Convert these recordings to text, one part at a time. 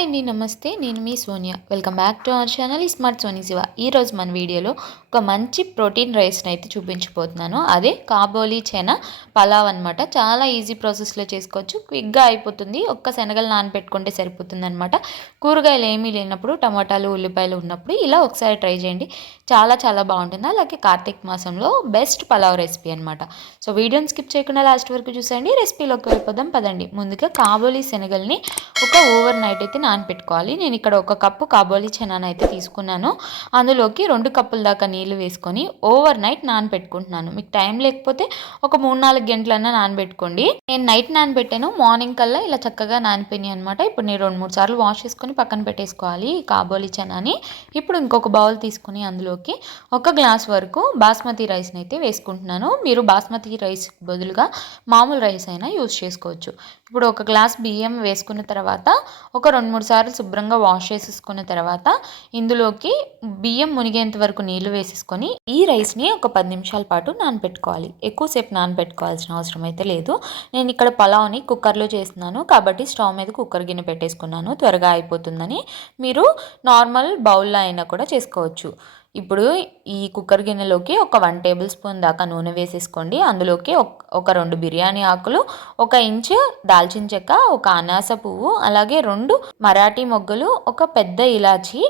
Hi అండి నమస్తే. నేను మీ Sonia. Welcome back to our channel smart Soni Shiva. ఈరోజు మన వీడియోలో ఒక మంచి ప్రోటీన్ రైస్ని అయితే చూపించబోతున్నాను. అదే కాబోలి చెన పలావ్ అనమాట చాలా ఈజీ ప్రాసెస్లో చేసుకోవచ్చు. క్విక్గా అయిపోతుంది. ఒక్క శనగలు నానబెట్టుకుంటే సరిపోతుంది అనమాట కూరగాయలు ఏమీ లేనప్పుడు టమాటాలు ఉల్లిపాయలు ఉన్నప్పుడు ఇలా ఒకసారి ట్రై చేయండి. చాలా చాలా బాగుంటుంది. అలాగే కార్తీక మాసంలో బెస్ట్ పలావ్ రెసిపీ అనమాట సో వీడియోని స్కిప్ చేయకుండా లాస్ట్ వరకు చూసేయండి. రెసిపీలోకి వెళ్ళిపోదాం. పదండి. ముందుగా కాబోలి శనగల్ని ఒక ఓవర్ నైట్ అయితే నానపెట్టుకోవాలి. నేను ఇక్కడ ఒక కప్పు కాబోలి చెనాన్ అయితే తీసుకున్నాను. అందులోకి రెండు కప్పుల దాకా నీళ్ళు వేసుకొని ఓవర్ నైట్ నానపెట్టుకుంటున్నాను. మీకు టైం లేకపోతే ఒక మూడు నాలుగు గంటలన్నా నానబెట్టుకోండి. నేను నైట్ నానబెట్టాను. మార్నింగ్ కల్లా ఇలా చక్కగా నానిపోయినాయి అనమాట ఇప్పుడు నేను రెండు మూడు సార్లు వాష్ చేసుకొని పక్కన పెట్టేసుకోవాలి కాబోలి చనాని ఇప్పుడు ఇంకొక బౌల్ తీసుకుని అందులోకి ఒక గ్లాస్ వరకు బాస్మతి రైస్ని అయితే వేసుకుంటున్నాను. మీరు బాస్మతి రైస్ బదులుగా మామూలు రైస్ అయినా యూస్ చేసుకోవచ్చు. ఇప్పుడు ఒక గ్లాస్ బియ్యం వేసుకున్న తర్వాత ఒక రెండు మూడు సార్లు శుభ్రంగా వాష్ చేసేసుకున్న తర్వాత ఇందులోకి బియ్యం మునిగేంత వరకు నీళ్ళు వేసేసుకొని ఈ రైస్ని ఒక పది నిమిషాల పాటు నానబెట్టుకోవాలి ఎక్కువసేపు నానబెట్టుకోవాల్సిన అవసరం అయితే లేదు. నేను ఇక్కడ పలావ్ని కుక్కర్లో చేస్తున్నాను కాబట్టి స్టవ్ మీద కుక్కర్ గిన్నె పెట్టేసుకున్నాను. త్వరగా అయిపోతుందని మీరు నార్మల్ బౌల్లో అయినా కూడా చేసుకోవచ్చు. ఇప్పుడు ఈ కుక్కర్ గిన్నెలోకి ఒక వన్ టేబుల్ స్పూన్ దాకా నూనె వేసేసుకోండి. అందులోకి ఒక రెండు బిర్యానీ ఆకులు ఒక ఇంచు దాల్చిన చెక్క ఒక అనాస పువ్వు అలాగే రెండు మరాఠీ మొగ్గలు ఒక పెద్ద ఇలాచి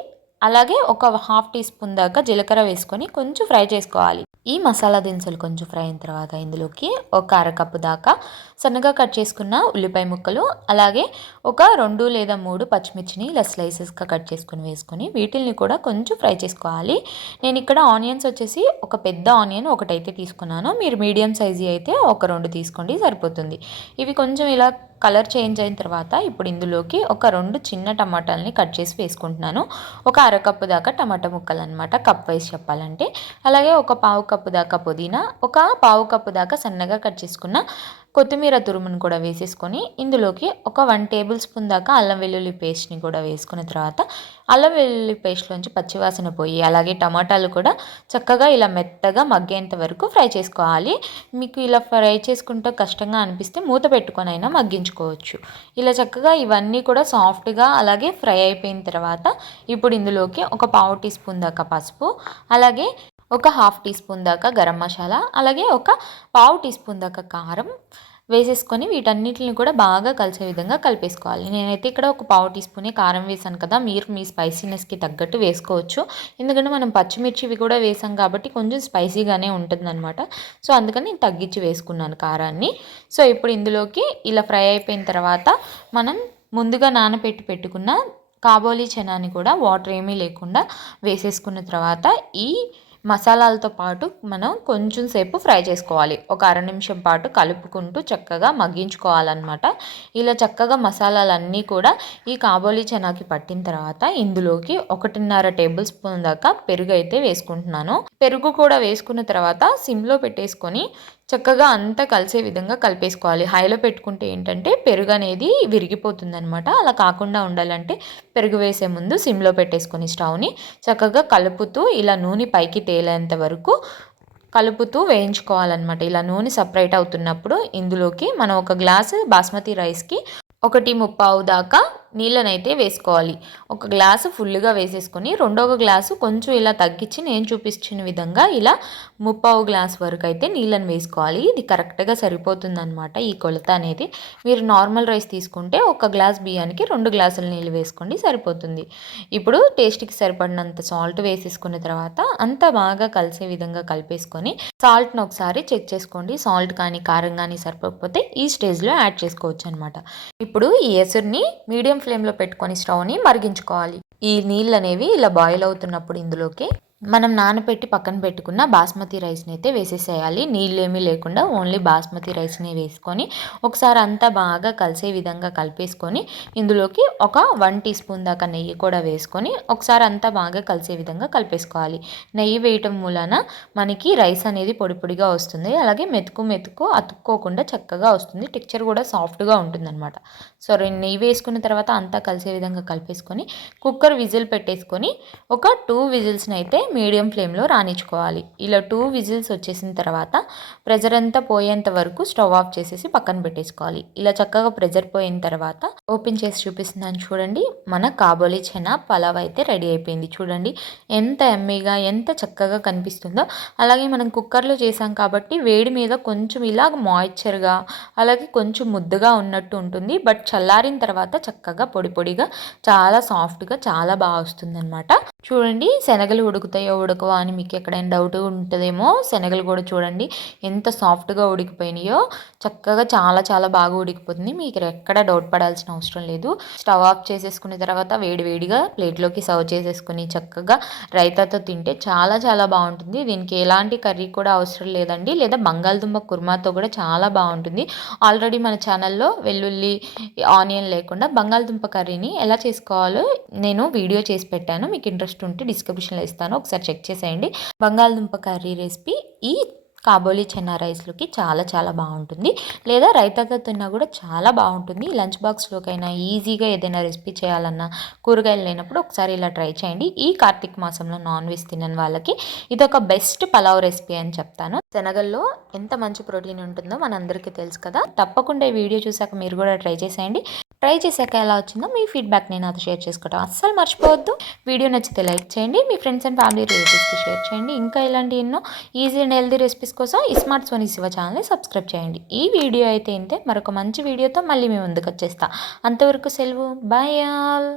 అలాగే ఒక హాఫ్ టీ స్పూన్ దాకా జీలకర్ర వేసుకొని కొంచెం ఫ్రై చేసుకోవాలి. ఈ మసాలా దినుసులు కొంచెం ఫ్రై అయిన తర్వాత ఇందులోకి ఒక అరకప్పు దాకా సన్నగా కట్ చేసుకున్న ఉల్లిపాయ ముక్కలు అలాగే ఒక రెండు లేదా మూడు పచ్చిమిర్చిని ఇలా స్లైసెస్గా కట్ చేసుకుని వేసుకొని వీటిల్ని కూడా కొంచెం ఫ్రై చేసుకోవాలి. నేను ఇక్కడ ఆనియన్స్ వచ్చేసి ఒక పెద్ద ఆనియన్ ఒకటైతే తీసుకున్నాను. మీరు మీడియం సైజు అయితే ఒక రెండు తీసుకోండి సరిపోతుంది. ఇవి కొంచెం ఇలా కలర్ చేంజ్ అయిన తర్వాత ఇప్పుడు ఇందులోకి ఒక రెండు చిన్న టమాటాలని కట్ చేసి వేసుకుంటున్నాను. ఒక అరకప్పు దాకా టమాటా ముక్కలు అనమాట కప్ వైజ్ చెప్పాలంటే. అలాగే ఒక పావు కప్పు దాకా పుదీనా ఒక పావు కప్పు దాకా సన్నగా కట్ చేసుకున్న కొత్తిమీర తురుమును కూడా వేసేసుకొని ఇందులోకి ఒక వన్ టేబుల్ స్పూన్ దాకా అల్లం వెల్లుల్లి పేస్ట్ని కూడా వేసుకున్న తర్వాత అల్లం వెల్లుల్లి పేస్ట్లోంచి పచ్చివాసన పోయి అలాగే టమాటాలు కూడా చక్కగా ఇలా మెత్తగా మగ్గేంత వరకు ఫ్రై చేసుకోవాలి. మీకు ఇలా ఫ్రై చేసుకుంటే కష్టంగా అనిపిస్తే మూత పెట్టుకొని అయినా మగ్గించుకోవచ్చు. ఇలా చక్కగా ఇవన్నీ కూడా సాఫ్ట్గా అలాగే ఫ్రై అయిపోయిన తర్వాత ఇప్పుడు ఇందులోకి ఒక పావు టీ స్పూన్ దాకా పసుపు అలాగే ఒక హాఫ్ టీ స్పూన్ దాకా గరం మసాలా అలాగే ఒక పావు టీ స్పూన్ దాకా కారం వేసేసుకొని వీటన్నిటిని కూడా బాగా కలిసే విధంగా కలిపేసుకోవాలి. నేనైతే ఇక్కడ ఒక పావు టీ స్పూనే కారం వేసాను కదా మీరు మీ స్పైసీనెస్కి తగ్గట్టు వేసుకోవచ్చు. ఎందుకంటే మనం పచ్చిమిర్చివి కూడా వేసాం కాబట్టి కొంచెం స్పైసీగానే ఉంటుందన్నమాట. సో అందుకని నేను తగ్గించి వేసుకున్నాను కారాన్ని. సో ఇప్పుడు ఇందులోకి ఇలా ఫ్రై అయిపోయిన తర్వాత మనం ముందుగా నానబెట్టి పెట్టుకున్న కాబోలీ చనాని కూడా వాటర్ ఏమీ లేకుండా వేసేసుకున్న తర్వాత ఈ మసాలాలతో పాటు మనం కొంచెం సేపు ఫ్రై చేసుకోవాలి. ఒక అర నిమిషం పాటు కలుపుకుంటూ చక్కగా మగ్గించుకోవాలన్నమాట. ఇలా చక్కగా మసాలాలన్నీ కూడా ఈ కాబోలి చనాకి పట్టిన తర్వాత ఇందులోకి ఒకటిన్నర టేబుల్ స్పూన్ దాకా పెరుగు అయితే వేసుకుంటున్నాను. పెరుగు కూడా వేసుకున్న తర్వాత సిమ్లో పెట్టేసుకొని చక్కగా అంతా కలిసే విధంగా కలిపేసుకోవాలి. హైలో పెట్టుకుంటే ఏంటంటే పెరుగు అనేది విరిగిపోతుంది అనమాట అలా కాకుండా ఉండాలంటే పెరుగు వేసే ముందు సిమ్లో పెట్టేసుకొని స్టవ్ని చక్కగా కలుపుతూ ఇలా నూనె పైకి తేలేంత వరకు కలుపుతూ వేయించుకోవాలన్నమాట. ఇలా నూనె సపరేట్ అవుతున్నప్పుడు ఇందులోకి మనం ఒక గ్లాసు బాస్మతి రైస్కి ఒకటి ముప్పావు దాకా నీళ్ళనైతే వేసుకోవాలి. ఒక గ్లాసు ఫుల్గా వేసేసుకొని రెండవ గ్లాసు కొంచెం ఇలా తగ్గించి నేను చూపించిన విధంగా ఇలా ముప్పావు గ్లాస్ వరకు అయితే నీళ్ళని వేసుకోవాలి. ఇది కరెక్ట్గా సరిపోతుందనమాట ఈ కొలత అనేది. మీరు నార్మల్ రైస్ తీసుకుంటే ఒక గ్లాస్ బియ్యానికి రెండు గ్లాసుల నీళ్ళు వేసుకోండి సరిపోతుంది. ఇప్పుడు టేస్ట్కి సరిపడినంత సాల్ట్ వేసేసుకున్న తర్వాత అంతా బాగా కలిసే విధంగా కలిపేసుకొని సాల్ట్ని ఒకసారి చెక్ చేసుకోండి. సాల్ట్ కానీ కారం కానీ సరిపోకపోతే ఈ స్టేజ్లో యాడ్ చేసుకోవచ్చు అనమాట ఇప్పుడు ఈ ఎసురుని మీడియం ఫ్లేమ్లో పెట్టుకొని స్టవ్ని మరిగించుకోవాలి. ఈ నీళ్ళు అనేవి ఇలా బాయిల్ అవుతున్నప్పుడు ఇందులోకి మనం నానబెట్టి పక్కన పెట్టుకున్న బాస్మతి రైస్ని అయితే వేసేసేయాలి. నీళ్ళు ఏమీ లేకుండా ఓన్లీ బాస్మతి రైస్ని వేసుకొని ఒకసారి అంతా బాగా కలిసే విధంగా కలిపేసుకొని ఇందులోకి ఒక వన్ టీ స్పూన్ దాకా నెయ్యి కూడా వేసుకొని ఒకసారి అంతా బాగా కలిసే విధంగా కలిపేసుకోవాలి. నెయ్యి వేయటం మూలన మనకి రైస్ అనేది పొడి పొడిగా వస్తుంది. అలాగే మెతుకు మెతుకు అతుక్కోకుండా చక్కగా వస్తుంది. టెక్చర్ కూడా సాఫ్ట్గా ఉంటుందన్నమాట. సో నెయ్యి వేసుకున్న తర్వాత అంతా కలిసే విధంగా కలిపేసుకొని కుక్కర్ విజిల్ పెట్టేసుకొని ఒక టూ విజిల్స్ని అయితే మీడియం ఫ్లేమ్లో రాణించుకోవాలి. ఇలా టూ విజిల్స్ వచ్చేసిన తర్వాత ప్రెజర్ అంతా పోయేంత వరకు స్టవ్ ఆఫ్ చేసేసి పక్కన పెట్టేసుకోవాలి. ఇలా చక్కగా ప్రెజర్ పోయిన తర్వాత ఓపెన్ చేసి చూపిస్తున్నాను చూడండి. మన కాబోలి చెనా పలావ్ అయితే రెడీ అయిపోయింది. చూడండి ఎంత ఎమ్మీగా ఎంత చక్కగా కనిపిస్తుందో. అలాగే మనం కుక్కర్లో చేసాం కాబట్టి వేడి మీద కొంచెం ఇలా మాయిశ్చర్గా అలాగే కొంచెం ముద్దగా ఉన్నట్టు ఉంటుంది. బట్ చల్లారిన తర్వాత చక్కగా పొడి పొడిగా చాలా సాఫ్ట్గా చాలా బాగా వస్తుందన్నమాట. చూడండి శనగలు ఉడుకుతాయో ఉడకవా అని మీకు ఎక్కడైనా డౌట్ ఉంటుందేమో శనగలు కూడా చూడండి ఎంత సాఫ్ట్గా ఉడికిపోయినాయో. చక్కగా చాలా చాలా బాగా ఉడికిపోతుంది. మీకు ఎక్కడ డౌట్ పడాల్సిన అవసరం లేదు. స్టవ్ ఆఫ్ చేసేసుకున్న తర్వాత వేడివేడిగా ప్లేట్లోకి సర్వ్ చేసేసుకుని చక్కగా రైతాతో తింటే చాలా చాలా బాగుంటుంది. దీనికి ఎలాంటి కర్రీ కూడా అవసరం లేదండి. లేదా బంగాళదుంప కుర్మాతో కూడా చాలా బాగుంటుంది. ఆల్రెడీ మన ఛానల్లో వెల్లుల్లి ఆనియన్ లేకుండా బంగాళదుంప కర్రీని ఎలా చేసుకోవాలో నేను వీడియో చేసి పెట్టాను. మీకు ఇంట్రెస్ట్ ఉంటే డిస్క్రిప్షన్లో ఇస్తాను. ఒకసారి చెక్ చేసేయండి. బంగాళదుంప కర్రీ రెసిపీ ఈ కాబోలి చెన్నా రైస్లోకి చాలా చాలా బాగుంటుంది. లేదా రైతాతో తిన్నా కూడా చాలా బాగుంటుంది. లంచ్ బాక్స్లోకైనా ఈజీగా ఏదైనా రెసిపీ చేయాలన్నా కూరగాయలు లేనప్పుడు ఒకసారి ఇలా ట్రై చేయండి. ఈ కార్తీక మాసంలో నాన్ వెజ్ తినని వాళ్ళకి ఇది ఒక బెస్ట్ పలావ్ రెసిపీ అని చెప్తాను. శనగల్లో ఎంత మంచి ప్రోటీన్ ఉంటుందో మనందరికీ తెలుసు కదా. తప్పకుండా ఈ వీడియో చూసాక మీరు కూడా ట్రై చేసేయండి. ట్రై చేశాక ఎలా వచ్చిందో మీ ఫీడ్బ్యాక్ నేను అది షేర్ చేసుకోవటం అస్సలు మర్చిపోవద్దు. వీడియో నచ్చితే లైక్ చేయండి. మీ ఫ్రెండ్స్ అండ్ ఫ్యామిలీ రిలేటివ్స్కి షేర్ చేయండి. ఇంకా ఇలాంటి ఎన్నో ఈజీ అండ్ హెల్దీ రెసిపీస్ కోసం ఈ స్మార్ట్ సోనీ శివ ఛానల్ని సబ్స్క్రైబ్ చేయండి. ఈ వీడియో అయితే ఇంతే. మరొక మంచి వీడియోతో మళ్ళీ మేము ముందుకు వచ్చేస్తా. అంతవరకు సెలవు. Bye all